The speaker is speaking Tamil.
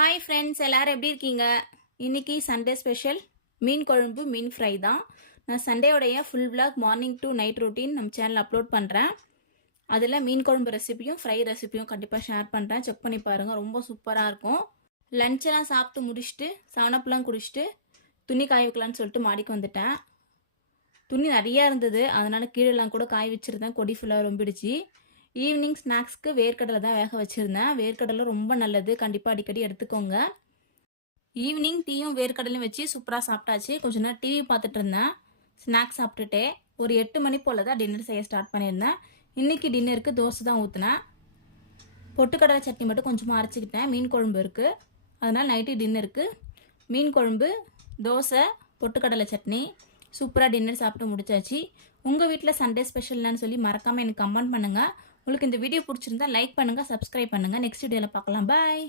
ஹாய் ஃப்ரெண்ட்ஸ், எல்லோரும் எப்படி இருக்கீங்க? இன்றைக்கி சண்டே ஸ்பெஷல் மீன் குழம்பு, மீன் ஃப்ரை தான். நான் சண்டேயோடைய full vlog morning to night routine நம்ம சேனல் அப்லோட் பண்ணுறேன். அதில் மீன் குழம்பு ரெசிபியும் ஃப்ரை ரெசிபியும் கண்டிப்பாக ஷேர் பண்ணுறேன். செக் பண்ணி பாருங்கள், ரொம்ப சூப்பராக இருக்கும். லஞ்செல்லாம் சாப்பிட்டு முடிச்சுட்டு சாணப்பெலாம் குடிச்சிட்டு துணி காய வைக்கலான்னு சொல்லிட்டு மாடிக்கு வந்துட்டேன். துணி நிறையா இருந்தது, அதனால் கீழெல்லாம் கூட காய வச்சுருந்தேன். கொடி ஃபுல்லாக ரொம்பிடுச்சு. ஈவினிங் ஸ்நாக்ஸ்க்கு வேர்க்கடலை தான் வேக வச்சுருந்தேன். வேர்க்கடலை ரொம்ப நல்லது, கண்டிப்பாக அடிக்கடி எடுத்துக்கோங்க. ஈவினிங் டீயும் வேர்க்கடலையும் வச்சு சூப்பராக சாப்பிட்டாச்சு. கொஞ்ச நேரம் டிவி பார்த்துட்டு இருந்தேன். ஸ்நாக்ஸ் சாப்பிட்டுட்டே ஒரு 8 மணி போல் தான் டின்னர் செய்ய ஸ்டார்ட் பண்ணியிருந்தேன். இன்றைக்கி டின்னருக்கு தோசை தான் ஊற்றினேன். பொட்டுக்கடலை சட்னி மட்டும் கொஞ்சமாக அரைச்சிக்கிட்டேன். மீன் குழம்பு இருக்குது, அதனால் நைட்டு டின்னருக்கு மீன் குழம்பு, தோசை, பொட்டுக்கடலை சட்னி. சூப்பராக டின்னர் சாப்பிட்டு முடிச்சாச்சு. உங்கள் வீட்டில் சண்டே ஸ்பெஷல்னு சொல்லி மறக்காமல் எனக்கு கமெண்ட் பண்ணுங்கள். உங்களுக்கு இந்த வீடியோ பிடிச்சிருந்தா லைக் பண்ணுங்கள், சப்ஸ்கிரைப் பண்ணுங்கள். நெக்ஸ்ட் வீடியோவில் பார்க்கலாம். பாய்.